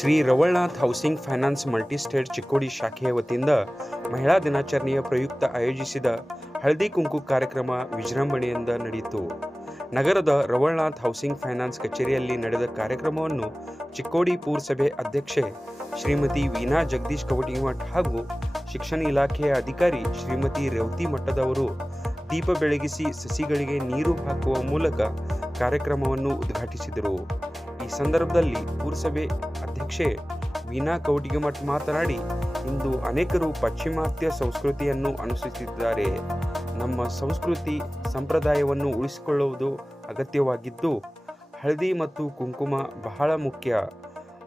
Shri Ravalnath housing finance multistate Chikkodi ಶಾಖೆಯ ವತಿಯಿಂದ ಮಹಿಳಾ ದಿನಾಚರಣೆಯ ಪ್ರಯುಕ್ತ ಆಯೋಜಿಸಿದ ಹಳದಿ ಕುಂಕು ಕಾರ್ಯಕ್ರಮ ವಿಜೃಂಭಣೆಯಿಂದ ನಡೆಯಿತು. ನಗರದ ರವಳನಾಥ್ ಹೌಸಿಂಗ್ ಫೈನಾನ್ಸ್ ಕಚೇರಿಯಲ್ಲಿ ನಡೆದ ಕಾರ್ಯಕ್ರಮವನ್ನು ಚಿಕ್ಕೋಡಿ ಪೂರಸಭೆ ಅಧ್ಯಕ್ಷೆ ಶ್ರೀಮತಿ ವೀನಾ ಜಗದೀಶ್ ಕವಟಿಮಠ್ ಹಾಗೂ ಶಿಕ್ಷಣ ಇಲಾಖೆಯ ಅಧಿಕಾರಿ ಶ್ರೀಮತಿ ರೇವತಿ ಮಠದವರು ದೀಪ ಬೆಳಗಿಸಿ ಸಸಿಗಳಿಗೆ ನೀರು ಹಾಕುವ ಮೂಲಕ ಕಾರ್ಯಕ್ರಮವನ್ನು ಉದ್ಘಾಟಿಸಿದರು. ಈ ಸಂದರ್ಭದಲ್ಲಿ ಪುರಸಭೆ ಅಧ್ಯಕ್ಷೆ ವೀಣಾ ಕೌಟಿಗಮಠ್ ಮಾತನಾಡಿ, ಇಂದು ಅನೇಕರು ಪಾಶ್ಚಿಮಾತ್ಯ ಸಂಸ್ಕೃತಿಯನ್ನು ಅನುಸರಿಸಿದ್ದಾರೆ. ನಮ್ಮ ಸಂಸ್ಕೃತಿ ಸಂಪ್ರದಾಯವನ್ನು ಉಳಿಸಿಕೊಳ್ಳುವುದು ಅಗತ್ಯವಾಗಿದ್ದು, ಹಳದಿ ಮತ್ತು ಕುಂಕುಮ ಬಹಳ ಮುಖ್ಯ.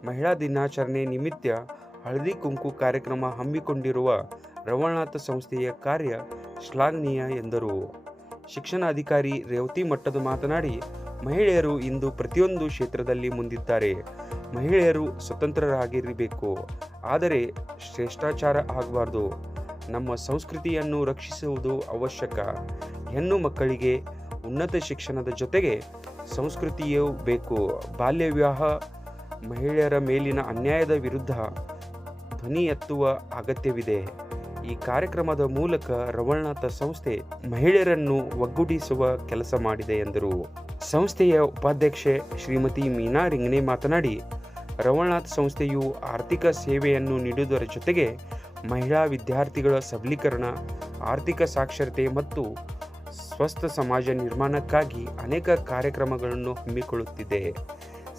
ಮಹಿಳಾ ದಿನಾಚರಣೆ ನಿಮಿತ್ತ ಹಳದಿ ಕುಂಕು ಕಾರ್ಯಕ್ರಮ ಹಮ್ಮಿಕೊಂಡಿರುವ ರವಣನಾಥ ಸಂಸ್ಥೆಯ ಕಾರ್ಯ ಶ್ಲಾಘನೀಯ ಎಂದರು. ಶಿಕ್ಷಣಾಧಿಕಾರಿ ರೇವತಿ ಮಟ್ಟದ ಮಾತನಾಡಿ, ಮಹಿಳೆಯರು ಇಂದು ಪ್ರತಿಯೊಂದು ಕ್ಷೇತ್ರದಲ್ಲಿ ಮುಂದಿದ್ದಾರೆ. ಮಹಿಳೆಯರು ಸ್ವತಂತ್ರರಾಗಿರಬೇಕು. ಆದರೆ ಶ್ರೇಷ್ಠಾಚಾರ ಆಗಬಾರ್ದು. ನಮ್ಮ ಸಂಸ್ಕೃತಿಯನ್ನು ರಕ್ಷಿಸುವುದು ಅವಶ್ಯಕ. ಹೆಣ್ಣು ಮಕ್ಕಳಿಗೆ ಉನ್ನತ ಶಿಕ್ಷಣದ ಜೊತೆಗೆ ಸಂಸ್ಕೃತಿಯೂ ಬೇಕು. ಬಾಲ್ಯ ವಿವಾಹ ಮಹಿಳೆಯರ ಮೇಲಿನ ಅನ್ಯಾಯದ ವಿರುದ್ಧ ಧ್ವನಿ ಎತ್ತುವ ಅಗತ್ಯವಿದೆ. ಈ ಕಾರ್ಯಕ್ರಮದ ಮೂಲಕ ರವಳ್ನಾಥ ಸಂಸ್ಥೆ ಮಹಿಳೆಯರನ್ನು ಒಗ್ಗೂಡಿಸುವ ಕೆಲಸ ಮಾಡಿದೆ ಎಂದರು. ಸಂಸ್ಥೆಯ ಉಪಾಧ್ಯಕ್ಷೆ ಶ್ರೀಮತಿ ಮೀನಾ ರಿಂಗ್ನೆ ಮಾತನಾಡಿ ರವಳ್ನಾಥ್ ಸಂಸ್ಥೆಯು ಆರ್ಥಿಕ ಸೇವೆಯನ್ನು ನೀಡುವುದರ ಜೊತೆಗೆ ಮಹಿಳಾ ವಿದ್ಯಾರ್ಥಿಗಳ ಸಬಲೀಕರಣ, ಆರ್ಥಿಕ ಸಾಕ್ಷರತೆ ಮತ್ತು ಸ್ವಸ್ಥ ಸಮಾಜ ನಿರ್ಮಾಣಕ್ಕಾಗಿ ಅನೇಕ ಕಾರ್ಯಕ್ರಮಗಳನ್ನು ಹಮ್ಮಿಕೊಳ್ಳುತ್ತಿದೆ.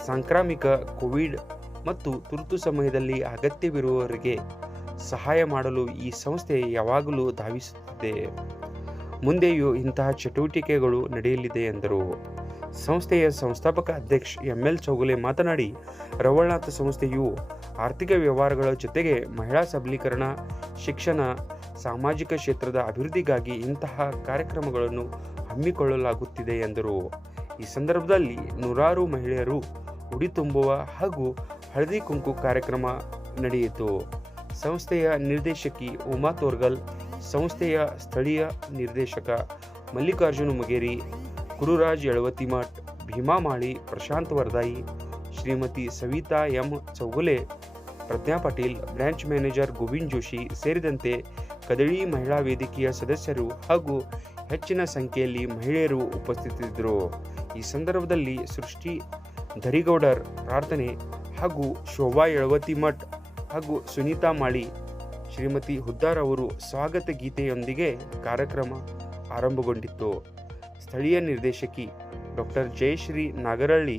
ಸಾಂಕ್ರಾಮಿಕ, ಕೋವಿಡ್ ಮತ್ತು ತುರ್ತು ಸಮಯದಲ್ಲಿ ಅಗತ್ಯವಿರುವವರಿಗೆ ಸಹಾಯ ಮಾಡಲು ಈ ಸಂಸ್ಥೆ ಯಾವಾಗಲೂ ಧಾವಿಸುತ್ತಿದೆ. ಮುಂದೆಯೂ ಇಂತಹ ಚಟುವಟಿಕೆಗಳು ನಡೆಯಲಿದೆ ಎಂದರು. ಸಂಸ್ಥೆಯ ಸಂಸ್ಥಾಪಕ ಅಧ್ಯಕ್ಷ ಎಂ ಎಲ್ ಚೌಗುಲೆ ಮಾತನಾಡಿ, ರವಳನಾಥ ಸಂಸ್ಥೆಯು ಆರ್ಥಿಕ ವ್ಯವಹಾರಗಳ ಜೊತೆಗೆ ಮಹಿಳಾ ಸಬಲೀಕರಣ, ಶಿಕ್ಷಣ, ಸಾಮಾಜಿಕ ಕ್ಷೇತ್ರದ ಅಭಿವೃದ್ಧಿಗಾಗಿ ಇಂತಹ ಕಾರ್ಯಕ್ರಮಗಳನ್ನು ಹಮ್ಮಿಕೊಳ್ಳಲಾಗುತ್ತಿದೆ ಎಂದರು. ಈ ಸಂದರ್ಭದಲ್ಲಿ ನೂರಾರು ಮಹಿಳೆಯರು ಉಡಿ ತುಂಬುವ ಹಾಗೂ ಹಳದಿ ಕುಂಕು ಕಾರ್ಯಕ್ರಮ ನಡೆಯಿತು. ಸಂಸ್ಥೆಯ ನಿರ್ದೇಶಕಿ ಉಮಾ ತೋರ್ಗಲ್, ಸಂಸ್ಥೆಯ ಸ್ಥಳೀಯ ನಿರ್ದೇಶಕ Mallikarjuna Mugeri Gururaj Yalavatimath Bhima Mali, Prashant Varadayi, Shrimati Savita M Chougule, Pragya Patil, branch manager Govind Joshi ಸೇರಿದಂತೆ ಕದಳಿ ಮಹಿಳಾ ವೇದಿಕೆಯ ಸದಸ್ಯರು ಹಾಗೂ ಹೆಚ್ಚಿನ ಸಂಖ್ಯೆಯಲ್ಲಿ ಮಹಿಳೆಯರು ಉಪಸ್ಥಿತರಿದ್ದರು ಈ ಸಂದರ್ಭದಲ್ಲಿ ಸೃಷ್ಟಿ ಧರಿಗೌಡರ್ ಪ್ರಾರ್ಥನೆ ಹಾಗೂ ಶೋಭಾ ಯಳವತಿ ಮಠ್ ಹಾಗೂ ಸುನೀತಾ ಮಾಳಿ, ಶ್ರೀಮತಿ ಹುದ್ದಾರ್ ಅವರು ಸ್ವಾಗತ ಗೀತೆಯೊಂದಿಗೆ ಕಾರ್ಯಕ್ರಮ ಆರಂಭಗೊಂಡಿತ್ತು. ಸ್ಥಳೀಯ ನಿರ್ದೇಶಕಿ ಡಾಕ್ಟರ್ ಜಯಶ್ರೀ ನಾಗರಳ್ಳಿ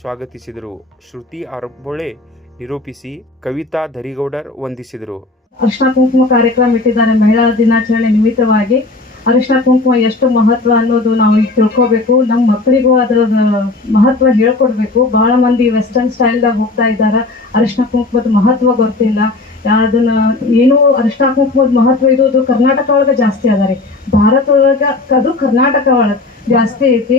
ಸ್ವಾಗತಿಸಿದರು. ಶ್ರುತಿ ಆರಂಬೋಳೆ ನಿರೂಪಿಸಿ ಕವಿತಾ ಧರಿಗೌಡರ್ ವಂದಿಸಿದರು. ಅರಿಶಿನ ಕುಂಕುಮ ಕಾರ್ಯಕ್ರಮ ಇಟ್ಟಿದ್ದಾರೆ ಮಹಿಳಾ ದಿನಾಚರಣೆ ನಿಮಿತ್ತವಾಗಿ. ಅರಿಶಿನ ಕುಂಕುಮ ಎಷ್ಟು ಮಹತ್ವ ಅನ್ನೋದು ನಾವು ಈಗ ತಿಳ್ಕೊಬೇಕು. ನಮ್ಮ ಮಕ್ಕಳಿಗೂ ಅದರ ಮಹತ್ವ ಹೇಳ್ಕೊಡ್ಬೇಕು. ಬಹಳ ಮಂದಿ ವೆಸ್ಟರ್ನ್ ಸ್ಟೈಲ್ ದಾಗ ಹೋಗ್ತಾ ಇದ್ದಾರ. ಅರಿಶಿನ ಕುಂಕುಮದ ಮಹತ್ವ ಗೊತ್ತಿಲ್ಲ. ಅದನ್ನ ಏನು ಅರಿಶಿನ ಕುಂಕುಮದ ಮಹತ್ವ ಇರೋದು ಕರ್ನಾಟಕ ಒಳಗ ಜಾಸ್ತಿ ಅದ ರೀ. ಭಾರತ ಒಳಗ ಅದು ಕರ್ನಾಟಕ ಒಳಗೆ ಜಾಸ್ತಿ ಐತಿ.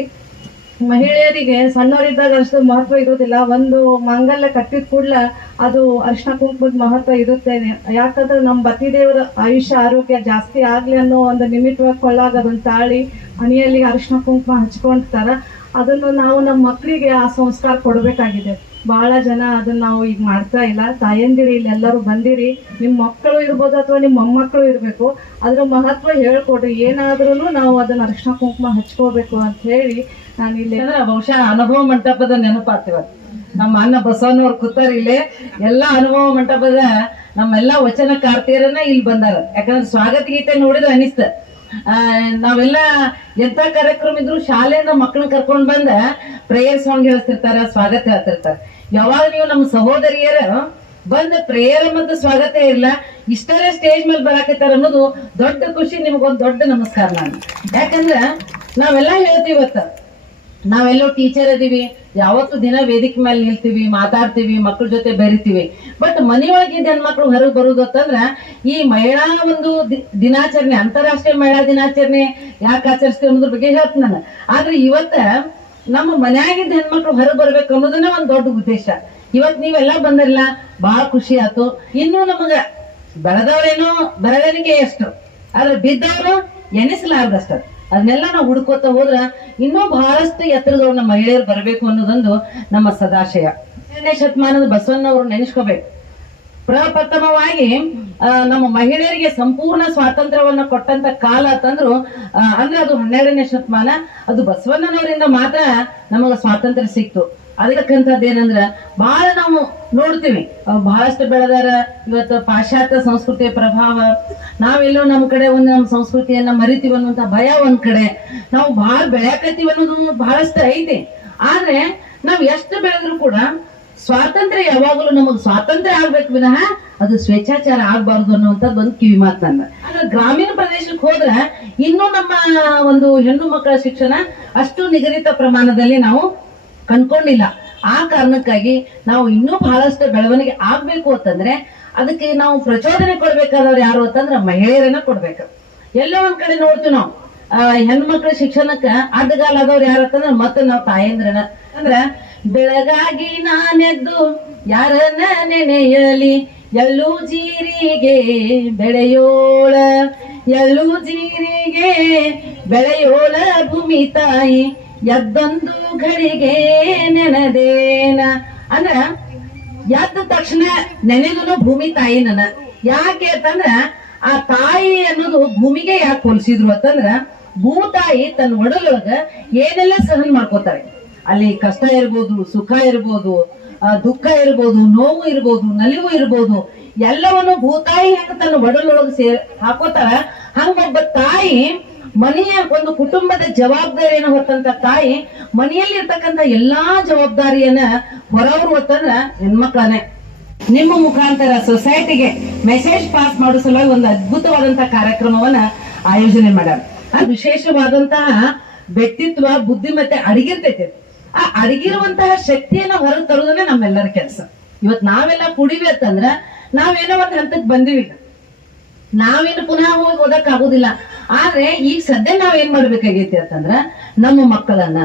ಮಹಿಳೆಯರಿಗೆ ಸಣ್ಣವರಿದ್ದಾಗ ಅಷ್ಟು ಮಹತ್ವ ಇರೋದಿಲ್ಲ. ಒಂದು ಮಂಗಲ್ಯ ಕಟ್ಟಿದ ಕೂಡಲೇ ಅದು ಅರಿಶಿನ ಕುಂಕುಮದ ಮಹತ್ವ ಇರುತ್ತೆ. ಯಾಕಂದ್ರೆ ನಮ್ಮ ಬತಿದೇವರ ಆಯುಷ್ಯ ಆರೋಗ್ಯ ಜಾಸ್ತಿ ಆಗ್ಲಿ ಅನ್ನೋ ಒಂದು ನಿಮಿತ್ತವಾಗಿ ಕೊಳ್ಳಾಗ ಅದನ್ನು ತಾಳಿ ಮನೆಯಲ್ಲಿ ಅರಿಶಿನ ಕುಂಕುಮ ಹಚ್ಕೊಂಡಿರ್ತಾರ. ಅದನ್ನು ನಾವು ನಮ್ಮ ಮಕ್ಕಳಿಗೆ ಆ ಸಂಸ್ಕಾರ ಕೊಡಬೇಕಾಗಿದೆ. ಬಹಳ ಜನ ಅದನ್ನ ನಾವು ಈಗ ಮಾಡ್ತಾ ಇಲ್ಲ. ತಾಯಂದಿರಿ ಇಲ್ಲಿ ಎಲ್ಲರೂ ಬಂದಿರಿ. ನಿಮ್ಮ ಮಕ್ಕಳು ಇರ್ಬೋದು ಅಥವಾ ನಿಮ್ಮ ಮೊಮ್ಮಕ್ಕಳು ಇರಬೇಕು, ಅದ್ರ ಮಹತ್ವ ಹೇಳ್ಕೊಡ್ರಿ. ಏನಾದ್ರೂ ನಾವು ಅದನ್ನ ಅರಿಶಿನ ಕುಂಕುಮ ಹಚ್ಕೋಬೇಕು ಅಂತ ಹೇಳಿ ನಾನು ಇಲ್ಲಿ ಬಹುಶಃ ಅನುಭವ ಮಂಟಪದ ನೆನಪಾತಿವತ್ತು ನಮ್ಮ ಅಣ್ಣ ಬಸವನವ್ರು ಕೂತಾರ ಇಲ್ಲಿ. ಎಲ್ಲಾ ಅನುಭವ ಮಂಟಪದ ನಮ್ಮೆಲ್ಲಾ ವಚನ ಕಾರ್ತಿಯರನ್ನ ಇಲ್ಲಿ ಬಂದಾರ. ಯಾಕಂದ್ರೆ ಸ್ವಾಗತ ಗೀತೆ ನೋಡಿದ್ರೆ ಅನಿಸ್ತ. ನಾವೆಲ್ಲ ಎಂತ ಕಾರ್ಯಕ್ರಮ ಇದ್ರು ಶಾಲೆಯಿಂದ ಮಕ್ಕಳು ಕರ್ಕೊಂಡ್ ಬಂದ ಪ್ರೇಯರ್ ಸಾಂಗ್ ಹೇಳ್ತಿರ್ತಾರ, ಸ್ವಾಗತ ಹೇಳ್ತಿರ್ತಾರ. ಯಾವಾಗ ನೀವು ನಮ್ಮ ಸಹೋದರಿಯರ ಬಂದ ಪ್ರೇಯರ್ ಮತ್ತು ಸ್ವಾಗತ ಇಲ್ಲ, ಇಷ್ಟರೇ ಸ್ಟೇಜ್ ಮೇಲೆ ಬರಾಕತ್ತಾರ ಅನ್ನೋದು ದೊಡ್ಡ ಖುಷಿ, ನಿಮ್ಗೊಂದು ದೊಡ್ಡ ನಮಸ್ಕಾರ ನಾನು. ಯಾಕಂದ್ರ ನಾವೆಲ್ಲ ಹೇಳ್ತೀವತ್ತ ನಾವೆಲ್ಲೋ ಟೀಚರ್ ಅದೀವಿ ಯಾವತ್ತು ದಿನ ವೇದಿಕೆ ಮೇಲೆ ನಿಲ್ತೀವಿ, ಮಾತಾಡ್ತೀವಿ ಮಕ್ಕಳ ಜೊತೆ ಬೆರಿತೀವಿ. ಬಟ್ ಮನೆಯೊಳಗಿದ್ದ ಹೆಣ್ಮಕ್ಳು ಹೊರಗೆ ಬರುದು ಅಂತಂದ್ರ, ಈ ಮಹಿಳಾ ಒಂದು ದಿನಾಚರಣೆ, ಅಂತಾರಾಷ್ಟ್ರೀಯ ಮಹಿಳಾ ದಿನಾಚರಣೆ ಯಾಕೆ ಆಚರಿಸ್ತೀವಿ ಅನ್ನೋದ್ರ ಬಗ್ಗೆ ಹೇಳ್ತೀನಿ ನಾನು. ಆದ್ರೆ ಇವತ್ತ ನಮ್ಮ ಮನ್ಯಾಗಿದ್ದ ಹೆಣ್ಮಕ್ಳು ಹೊರಗೆ ಬರ್ಬೇಕು ಅನ್ನೋದನ್ನ ಒಂದ್ ದೊಡ್ಡ ಉದ್ದೇಶ. ಇವತ್ ನೀವೆಲ್ಲ ಬಂದಿರಲ್ಲ ಬಹಳ ಖುಷಿ ಆಯ್ತು. ಇನ್ನು ನಮಗ ಬೆಳೆದವ್ರೇನೋ ಬರವಣಿಗೆ ಎಷ್ಟು ಆದ್ರೆ ಬಿದ್ದವರು ಎನಿಸಲಾರ್ದಷ್ಟ ಅದನ್ನೆಲ್ಲ ನಾವು ಹುಡ್ಕೋತ ಹೋದ್ರ ಇನ್ನೂ ಬಹಳಷ್ಟು ಎತ್ತರದವ್ರು ನಮ್ಮ ಮಹಿಳೆಯರು ಬರಬೇಕು ಅನ್ನೋದೊಂದು ನಮ್ಮ ಸದಾಶಯ. ಹನ್ನೆರಡನೇ ಶತಮಾನದ ಬಸವಣ್ಣವ್ರು ನೆನೆಸ್ಕೋಬೇಕು. ಪ್ರಪ್ರಥಮವಾಗಿ ನಮ್ಮ ಮಹಿಳೆಯರಿಗೆ ಸಂಪೂರ್ಣ ಸ್ವಾತಂತ್ರ್ಯವನ್ನ ಕೊಟ್ಟಂತ ಕಾಲ ಅಂತಂದ್ರು ಅಂದ್ರೆ ಅದು ಹನ್ನೆರಡನೇ ಶತಮಾನ. ಅದು ಬಸವಣ್ಣನವರಿಂದ ಮಾತ್ರ ನಮಗ ಸ್ವಾತಂತ್ರ್ಯ ಸಿಕ್ತು. ಅದಕ್ಕಂಥದ್ದು ಏನಂದ್ರ ಬಹಳ ನಾವು ನೋಡ್ತೀವಿ. ಬಹಳಷ್ಟು ಬೆಳೆದಾರ ಇವತ್ತು ಪಾಶ್ಚಾತ್ಯ ಸಂಸ್ಕೃತಿಯ ಪ್ರಭಾವ. ನಾವೆಲ್ಲೋ ನಮ್ಮ ಕಡೆ ಒಂದು ನಮ್ಮ ಸಂಸ್ಕೃತಿಯನ್ನ ಮರಿತೀವಿ ಅನ್ನುವಂಥ ಭಯ ಒಂದ್ ಕಡೆ. ನಾವು ಬಹಳ ಬೆಳೆಯಕತ್ತೀವಿ ಅನ್ನೋದು ಬಹಳಷ್ಟು ಐತಿ. ಆದ್ರೆ ನಾವು ಎಷ್ಟು ಬೆಳೆದ್ರು ಕೂಡ ಸ್ವಾತಂತ್ರ್ಯ ಯಾವಾಗಲೂ ನಮಗ್ ಸ್ವಾತಂತ್ರ್ಯ ಆಗ್ಬೇಕು ವಿನಃ ಅದು ಸ್ವೇಚ್ಛಾಚಾರ ಆಗ್ಬಾರ್ದು ಅನ್ನುವಂಥದ್ದು ಒಂದು ಕಿವಿ ಮಾತು ಅಂದ್ರೆ ಗ್ರಾಮೀಣ ಪ್ರದೇಶಕ್ಕೆ ಹೋದ್ರೆ ಇನ್ನೂ ನಮ್ಮ ಒಂದು ಹೆಣ್ಣು ಮಕ್ಕಳ ಶಿಕ್ಷಣ ಅಷ್ಟು ನಿಗದಿತ ಪ್ರಮಾಣದಲ್ಲಿ ನಾವು ಕಂಡ್ಕೊಂಡಿಲ್ಲ. ಆ ಕಾರಣಕ್ಕಾಗಿ ನಾವು ಇನ್ನೂ ಬಹಳಷ್ಟು ಬೆಳವಣಿಗೆ ಆಗ್ಬೇಕು ಅಂತಂದ್ರೆ ಅದಕ್ಕೆ ನಾವು ಪ್ರಚೋದನೆ ಕೊಡ್ಬೇಕಾದವ್ರು ಯಾರು ಅಂತಂದ್ರೆ ಮಹಿಳೆಯರನ್ನ ಕೊಡ್ಬೇಕು. ಎಲ್ಲೋ ಒಂದ್ ಕಡೆ ನೋಡ್ತೀವಿ ನಾವು. ಹೆಣ್ಮಕ್ಳ ಶಿಕ್ಷಣಕ್ಕ ಅಡ್ಡಗಾಲಾದವ್ರು ಯಾರು ಅಂತಂದ್ರೆ ಮತ್ತೆ ನಾವು ತಾಯಂದ್ರನ. ಅಂದ್ರ ಬೆಳಗಾಗಿ ನಾನೆದ್ದು ಯಾರನ್ನ ನೆನೆಯಲಿ? ಎಲ್ಲೂ ಜೀರಿಗೆ ಬೆಳೆಯೋಳ. ಎಲ್ಲೂ ಜೀರಿಗೆ ಬೆಳೆಯೋಳ ಭೂಮಿ ತಾಯಿ. ಎದ್ದೊಂದು ಘಳಿಗೆ ನೆನದೇನ. ಅಂದ್ರ ಎದ್ದ ತಕ್ಷಣ ನೆನೆದು ಭೂಮಿ ತಾಯಿ ನನ ಯಾಕೆ ಅಂತಂದ್ರ ಆ ತಾಯಿ ಅನ್ನೋದು ಭೂಮಿಗೆ ಯಾಕೆ ಹೋಲಿಸಿದ್ರು ಅಂತಂದ್ರ ಭೂತಾಯಿ ತನ್ನ ಒಡಲೊಳಗ ಏನೆಲ್ಲ ಸಹನ್ ಮಾಡ್ಕೋತಾರೆ. ಅಲ್ಲಿ ಕಷ್ಟ ಇರ್ಬೋದು, ಸುಖ ಇರ್ಬೋದು ದುಃಖ ಇರ್ಬೋದು, ನೋವು ಇರ್ಬೋದು, ನಲಿವು ಇರ್ಬೋದು, ಎಲ್ಲವನ್ನು ಭೂತಾಯಿ ಹೆಂಗ ತನ್ನ ಒಡಲೊಳಗ ಸೇರ್ ಹಾಕೋತಾರ ಹಂಗೊಬ್ಬ ತಾಯಿ ಮನೆಯ ಒಂದು ಕುಟುಂಬದ ಜವಾಬ್ದಾರಿಯನ್ನ ಹೊತ್ತಂತ ತಾಯಿ ಮನೆಯಲ್ಲಿ ಇರ್ತಕ್ಕಂತ ಎಲ್ಲಾ ಜವಾಬ್ದಾರಿಯನ್ನ ಹೊರವರು ಹೊತ್ತಂದ್ರ ಹೆಣ್ಮಕ್ಳನೇ ನಿಮ್ಮ ಮುಖಾಂತರ ಸೊಸೈಟಿಗೆ ಮೆಸೇಜ್ ಪಾಸ್ ಮಾಡೋ ಸಲುವಾಗಿ ಒಂದು ಅದ್ಭುತವಾದಂತಹ ಕಾರ್ಯಕ್ರಮವನ್ನ ಆಯೋಜನೆ ಮಾಡ್ಯಾರ. ಆ ವಿಶೇಷವಾದಂತಹ ವ್ಯಕ್ತಿತ್ವ ಬುದ್ಧಿಮತ್ತೆ ಅಡಗಿರ್ತೈತೆ. ಆ ಅಡಗಿರುವಂತಹ ಶಕ್ತಿಯನ್ನ ಹೊರಗೆ ತರುವುದನ್ನೇ ನಮ್ಮೆಲ್ಲರ ಕೆಲಸ. ಇವತ್ ನಾವೆಲ್ಲ ಕುಡಿವಿ ಅಂತಂದ್ರ ನಾವೇನೋ ಒಂದ್ ಹಂತಕ್ ಬಂದಿವಿ. ನಾವೇನು ಪುನಃ ಹೋಗಿ ಓದಕ್ ಆಗುದಿಲ್ಲ. ಆದ್ರೆ ಈಗ ಸದ್ಯ ನಾವ್ ಏನ್ ಮಾಡ್ಬೇಕಾಗೈತಿ ಅಂತಂದ್ರ ನಮ್ಮ ಮಕ್ಕಳನ್ನ,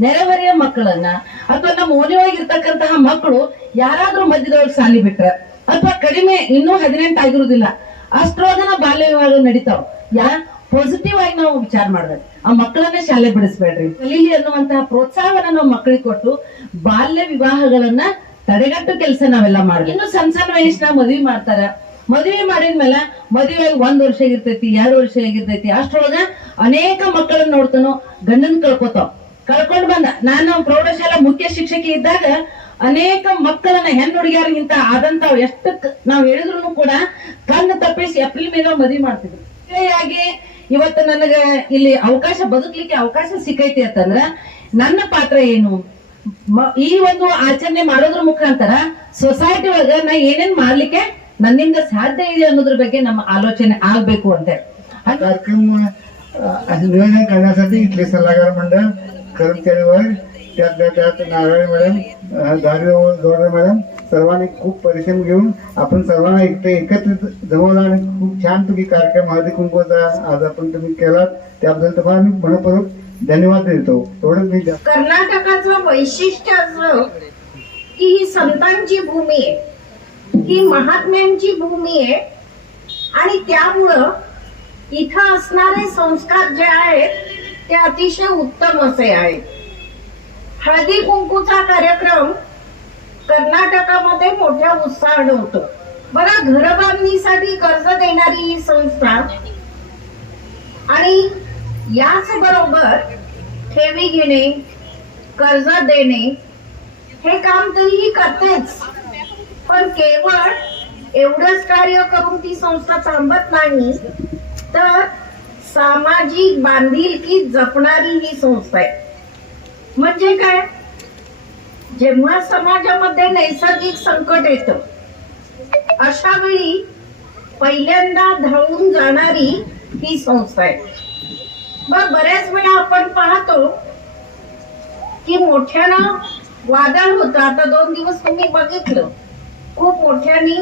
ನೆರೆಹೊರೆಯ ಮಕ್ಕಳನ್ನ, ಅಥವಾ ನಮ್ಮ ಓಣಿಯೊಳಗೆ ಇರ್ತಕ್ಕಂತಹ ಮಕ್ಕಳು ಯಾರಾದ್ರೂ ಮಧ್ಯದೊಳಗೆ ಸಾಲಿ ಬಿಟ್ರ, ಅಥವಾ ಕಡಿಮೆ ಇನ್ನೂ ಹದಿನೆಂಟು ಆಗಿರುದಿಲ್ಲ ಅಷ್ಟೋದನ ಬಾಲ್ಯ ವಿವಾಹ ನಡೀತಾವ. ಯಾ ಪಾಸಿಟಿವ್ ಆಗಿ ನಾವು ವಿಚಾರ ಮಾಡ್ಬೇಕು. ಆ ಮಕ್ಕಳನ್ನ ಶಾಲೆ ಬಿಡಿಸ್ಬೇಡ್ರಿ. ಕಲೀಲಿ ಅನ್ನುವಂತಹ ಪ್ರೋತ್ಸಾಹವನ್ನ ನಾವು ಮಕ್ಕಳಿಗೆ ಕೊಟ್ಟು ಬಾಲ್ಯ ವಿವಾಹಗಳನ್ನ ತಡೆಗಟ್ಟು ಕೆಲಸ ನಾವೆಲ್ಲ ಮಾಡ್ಬೇಕು. ಇನ್ನು ಸಣ್ಣ ಸಣ್ಣ ವಯಸ್ಸಿನ ಮದ್ವಿ ಮಾಡ್ತಾರ. ಮದುವೆ ಮಾಡಿದ್ಮೇಲೆ ಮದುವೆ ಒಂದ್ ವರ್ಷ ಆಗಿರ್ತೈತಿ, ಎರಡು ವರ್ಷ ಆಗಿರ್ತೈತಿ. ಅಷ್ಟ್ರೊಳಗ ಅನೇಕ ಮಕ್ಕಳನ್ನ ನೋಡ್ತಾನೋ, ಗಂಡನ್ ಕಳ್ಕೊತಾವ್. ಕಳ್ಕೊಂಡ್ ಬಂದ. ನಾನು ಪ್ರೌಢಶಾಲಾ ಮುಖ್ಯ ಶಿಕ್ಷಕಿ ಇದ್ದಾಗ ಅನೇಕ ಮಕ್ಕಳನ್ನ ಹೆಣ್ಣು ಹುಡುಗಿಯರಿಗಿಂತ ಆದಂತ ಎಷ್ಟು ನಾವ್ ಹೇಳಿದ್ರು ಕೂಡ ಕಣ್ಣು ತಪ್ಪಿಸಿ ಏಪ್ರಿಲ್ ಮೇಲೆ ಮದುವೆ ಮಾಡ್ತಿದ್ರು ಮದುವೆಯಾಗಿ ಇವತ್ತು ನನಗ ಇಲ್ಲಿ ಅವಕಾಶ ಬದುಕ್ಲಿಕ್ಕೆ ಅವಕಾಶ ಸಿಕ್ಕೈತಿ ಅಂತಂದ್ರ ನನ್ನ ಪಾತ್ರ ಏನು? ಈ ಒಂದು ಆಚರಣೆ ಮಾಡೋದ್ರ ಮುಖಾಂತರ ಸೊಸೈಟಿ ಒಳಗ ನಾ ಏನೇನ್ ಮಾಡ್ಲಿಕ್ಕೆ ನನ್ನಿಂದ ಸಾಧ್ಯ ಇದೆ ಅನ್ನೋದ್ರ ಬಗ್ಗೆ ನಮ್ಮ ಆಲೋಚನೆ ಆಗ್ಬೇಕು ಅಂತ ಹೇಳಿ. ಹಾಗ್- कार्यक्रम अ, नियोजन करण्यासाठी इथले सल्लागार मंडळ कर्मचारी वर्ग त्यातल्या त्यात नारायण मॅडम अ, दारी गौडे मॅडम सर्वांनी खूप परिश्रम घेऊन आपण सर्वांना एकटे एकत्रित जमवला आणि खूप छान तुम्ही कार्यक्रम हळदी कुंकवाचा आज आपण तुम्ही केलात त्याबद्दल तुम्हाला मी मनपूर्वक धन्यवाद देतो एवढंच मी जास्त कर्नाटकाचं वैशिष्ट्य असं की ही संतांची भूमी आहे ही महात्म्यांची भूमी आहे. आणि त्यामुळं इथं असणारे संस्कार जे आहेत ते अतिशय उत्तम असे आहेत. हळदी कुंकूचा कार्यक्रम कर्नाटकामध्ये मोठ्या उत्साहानं होतो. बघा घरबांधणीसाठी कर्ज देणारी ही संस्था आणि याच बरोबर ठेवी घेणे कर्ज देणे हे काम तरीही करतेच. पण केवळ एवढंच कार्य करून ती संस्था थांबत नाही तर सामाजिक बांधिलकी जपणारी ही संस्था आहे. म्हणजे काय? जेव्हा समाजामध्ये नैसर्गिक संकट येत अशा वेळी पहिल्यांदा धावून जाणारी ही संस्था आहे. बर बऱ्याच वेळा आपण पाहतो की मोठ्यानं वादळ होतं. आता दोन दिवस तुम्ही बघितलं. खूप मोठ्याने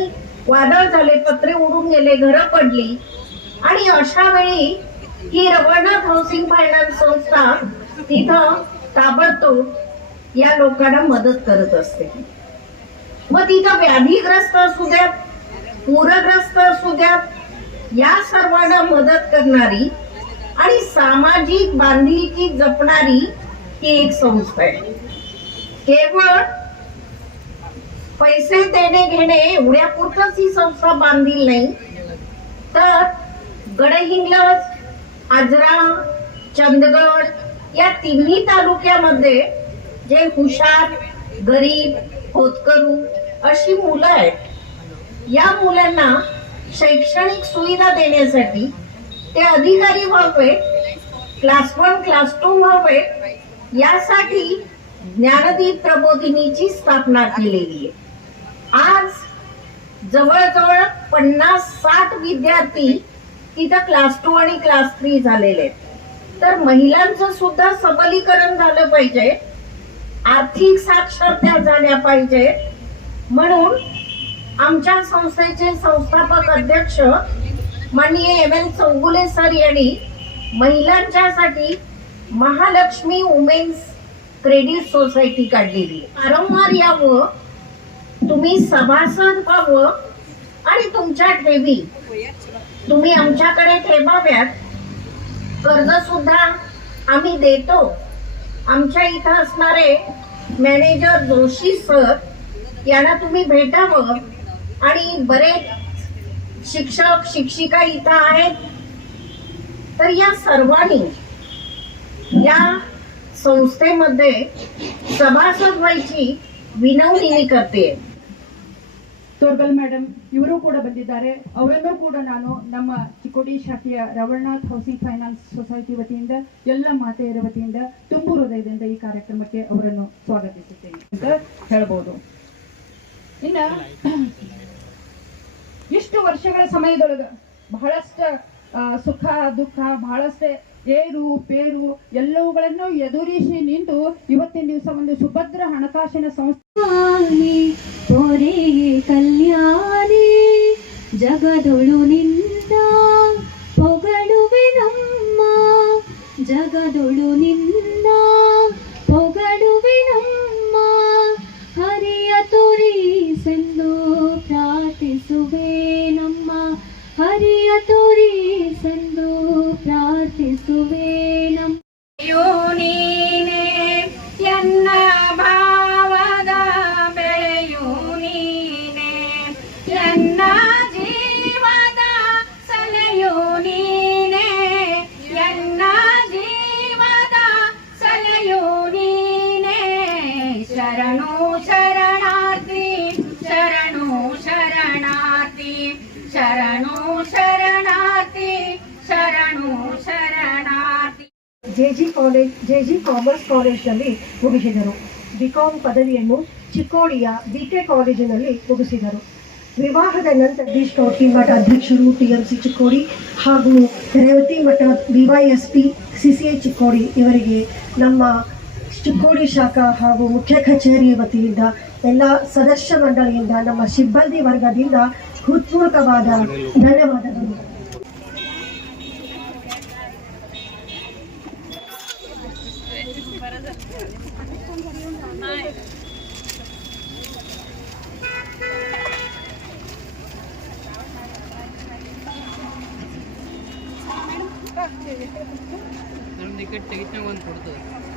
वादळ झाले पत्रे उडून गेले घरं पडली. आणि अशा वेळी ही रवळनाथ हाऊसिंग फायनान्स संस्था तिथं ताबडतोब या लोकांना मदत करत असते. मग तिथं व्याधीग्रस्त असू द्यात पूरग्रस्त असू द्यात या सर्वांना मदत करणारी आणि सामाजिक बांधिलकी जपणारी ही एक संस्था आहे. केवळ पैसे देणे घेणे एवढ्यापुरतच ही संस्था बांधील नाही. तर गडहिंग्लज आजरा चंदगड या तिन्ही तालुक्यामध्ये जे हुशार गरीब होतकरू अशी मुलं आहेत या मुलांना शैक्षणिक सुविधा देण्यासाठी ते अधिकारी व्हावे क्लास वन क्लास टू व्हावे यासाठी ज्ञानदीप प्रबोधिनीची स्थापना केलेली आहे. आज जवळजवळ पन्नास साठ विद्यार्थी तिथं क्लास टू आणि क्लास थ्री झालेले आहेत. तर महिलांचं सुद्धा सबलीकरण झालं पाहिजे. आर्थिक साक्षरता झाल्या पाहिजे. म्हणून आमच्या संस्थेचे संस्थापक अध्यक्ष माननीय एम एन चौगुले सर यांनी महिलांच्यासाठी महालक्ष्मी वुमेन्स क्रेडिट सोसायटी काढलेली वारंवार यावं तुम्ही सभासद व्हावं आणि तुमच्या ठेवी. तुम्ही आमच्याकडे ठेवाव्यात. कर्ज सुद्धा आम्ही देतो. आमच्या इथं असणारे मॅनेजर जोशी सर यांना तुम्ही भेटावं. आणि बरेच शिक्षक शिक्षिका इथं आहेत. तर या सर्वांनी या संस्थेमध्ये सभासद व्हायची विनवणी करते. ತೋರ್ಗಲ್ ಮೇಡಮ್ ಇವರು ಕೂಡ ಬಂದಿದ್ದಾರೆ. ಅವರನ್ನು ಕೂಡ ನಾನು ನಮ್ಮ ಚಿಕ್ಕೋಡಿ ಶಾಖೆಯ ರವಳನಾಥ್ ಹೌಸಿಂಗ್ ಫೈನಾನ್ಸ್ ಸೊಸೈಟಿ ವತಿಯಿಂದ, ಎಲ್ಲ ಮಾತೆಯರ ವತಿಯಿಂದ ತುಂಬು ಹೃದಯದಿಂದ ಈ ಕಾರ್ಯಕ್ರಮಕ್ಕೆ ಅವರನ್ನು ಸ್ವಾಗತಿಸುತ್ತೇನೆ ಅಂತ ಹೇಳ್ಬೋದು. ಇನ್ನ ಇಷ್ಟು ವರ್ಷಗಳ ಸಮಯದೊಳಗ ಬಹಳಷ್ಟು ಸುಖ, ದುಃಖ ಬಹಳಷ್ಟೇ ಏರು ಪೇರು ಎಲ್ಲವುಗಳನ್ನು ಎದುರಿಸಿ ನಿಂತು ಇವತ್ತಿನ ದಿವಸ ಒಂದು ಸುಭದ್ರ ಹಣಕಾಸಿನ ಸಂಸ್ಥೆ ವಾಣಿ ತೋರೆ ಕಲ್ಯಾಣಿ ಜಗದೊಳು ನಿಂದ ಪೊಗಡುವೆ ನಮ್ಮ ಜಗದೊಳು ನಿಂದ J G college J G commerce ಕಾಲೇಜ್ನಲ್ಲಿ ಮುಗಿಸಿದರು. ಬಿಕಾಂ ಪದವಿಯನ್ನು ಚಿಕ್ಕೋಡಿಯ ಬಿ ಕೆ ಕಾಲೇಜಿನಲ್ಲಿ ಮುಗಿಸಿದರು. ವಿವಾಹದ ನಂತರ ಜಗದೀಶ್ ಕೌಟಿ ಮಠ ಅಧ್ಯಕ್ಷರು ಟಿ ಎಂ ಸಿ ಚಿಕ್ಕೋಡಿ ಹಾಗೂ Revati Math B Y S P C C I Chikkodi ಇವರಿಗೆ ನಮ್ಮ ಚಿಕ್ಕೋಡಿ ಶಾಖಾ ಹಾಗೂ ಮುಖ್ಯ ಕಚೇರಿಯ ವತಿಯಿಂದ ಎಲ್ಲ ಸದಸ್ಯ ಮಂಡಳಿಯಿಂದ, ನಮ್ಮ ಸಿಬ್ಬಂದಿ ವರ್ಗದಿಂದ ಹೃತ್ಪೂರ್ವಕವಾದ ಧನ್ಯವಾದಗಳು. Office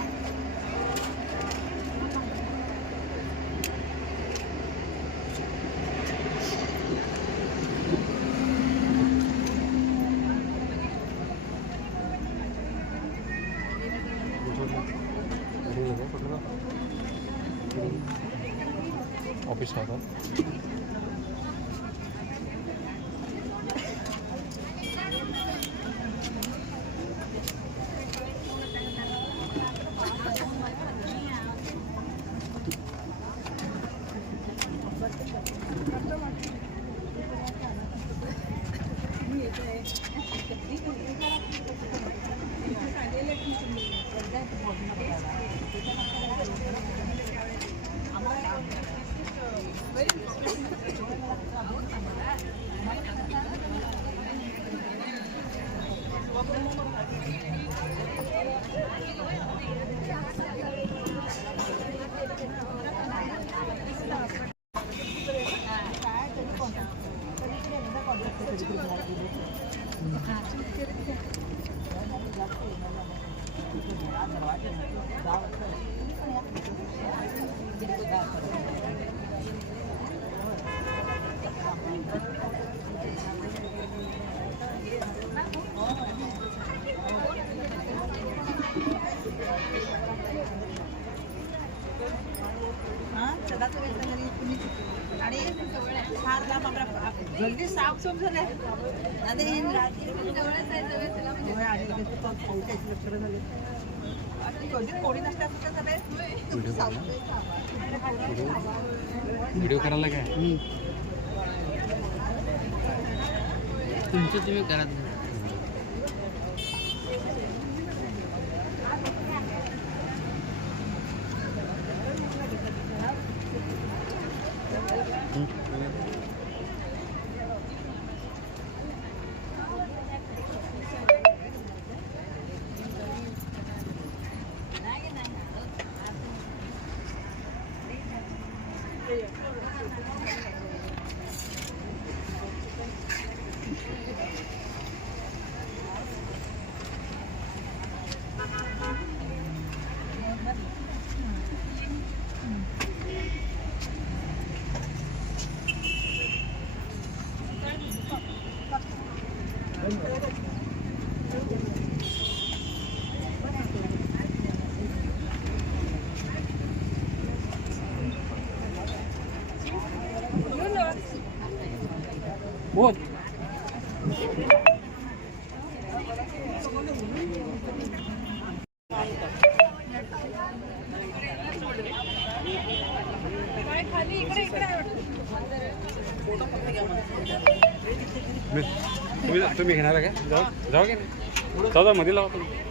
Thank you. व्हिडिओ करायला काय? तुमचं तुम्ही करा तुम्ही घेणार आहे का? जाऊ जाऊ घे जाऊ जाऊ मध्ये लावा तुम्ही.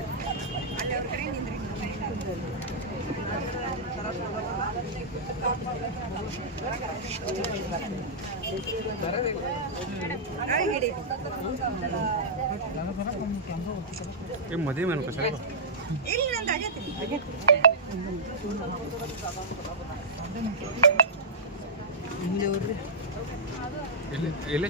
ಏ ಮದುವೆ ಮೇನು ಕಸ ಇಲ್ಲ ನಂದು ಎಲ್ಲಿ